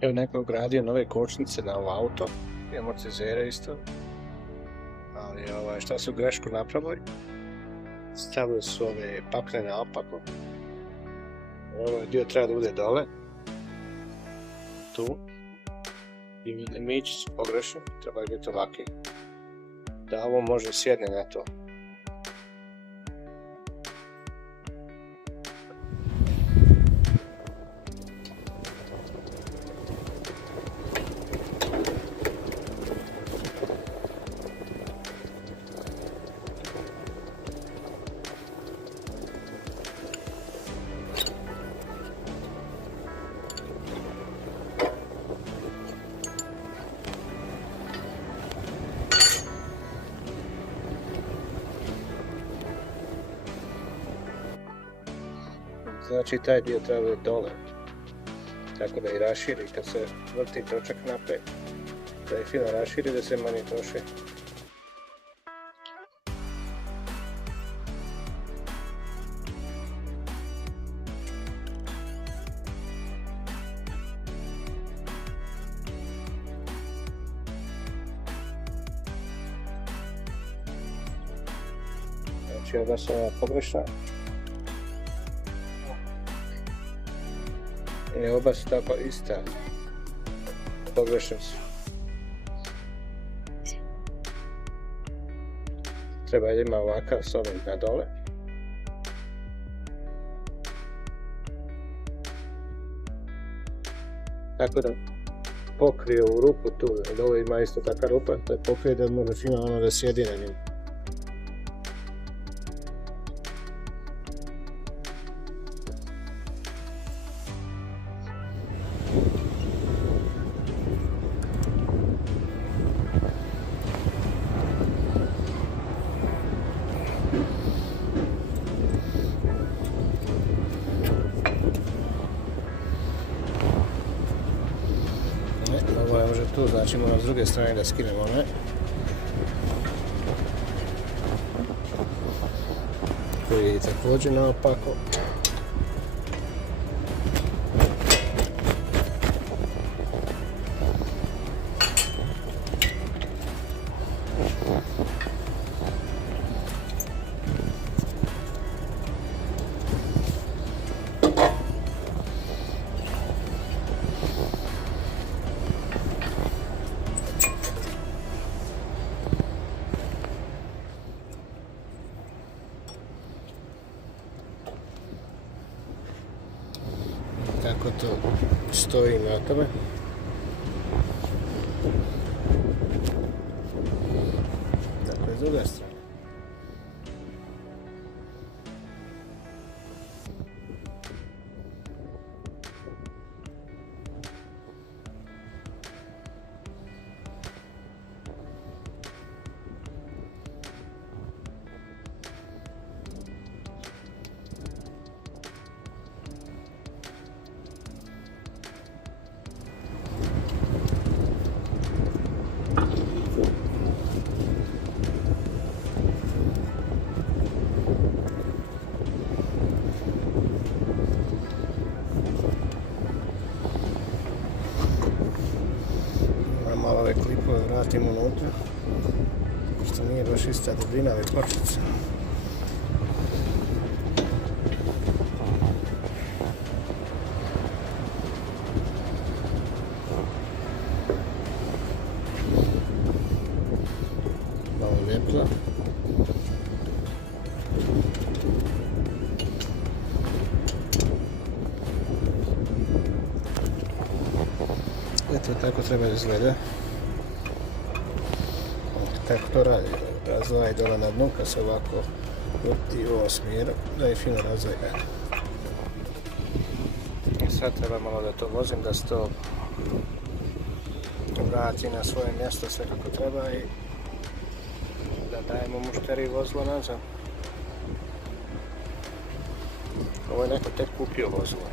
Evo neko ugradio nove kočnice na ovo auto i amortizere isto. Ali šta su grešku napravili? Stavili su ove pakne naopako. Ovaj dio treba da bude dole. Tu. I mići su pogrešni, treba biti ovaki. Da ovo može sjedne na to. Znači taj dio treba biti dole, tako da i raširi kad se vrti točak naprijed, da je fino raširi da se manje troši. Znači oba su pogrešna. I oba su tako ista, pogrešni su. Treba da ima ovakav s ovim na dole. Tako da pokrije u rupu tu, dole ima isto taka rupa, da pokrije da može fino ono da sjedi na njim. Ovo ne može tu, znači moramo s druge strane da skinemo one. Koji je također naopako. Tako to stoji na tome. Tako je s druge strane. Malo ove klipove vratimo unutra, što nije baš ista dubina ove pločice. Malo ljepla. Eto, tako treba izgleda. Kako to radi, razvaj dole na dnu kad se ovako vrti u ovom smjeru, da je fino razvaj. I sad treba malo da to vozim, da se to vrati na svoje mjesto sve kako treba i da dajemo mušteriji vozilo nazad. Ovo je neko tek kupio vozilo.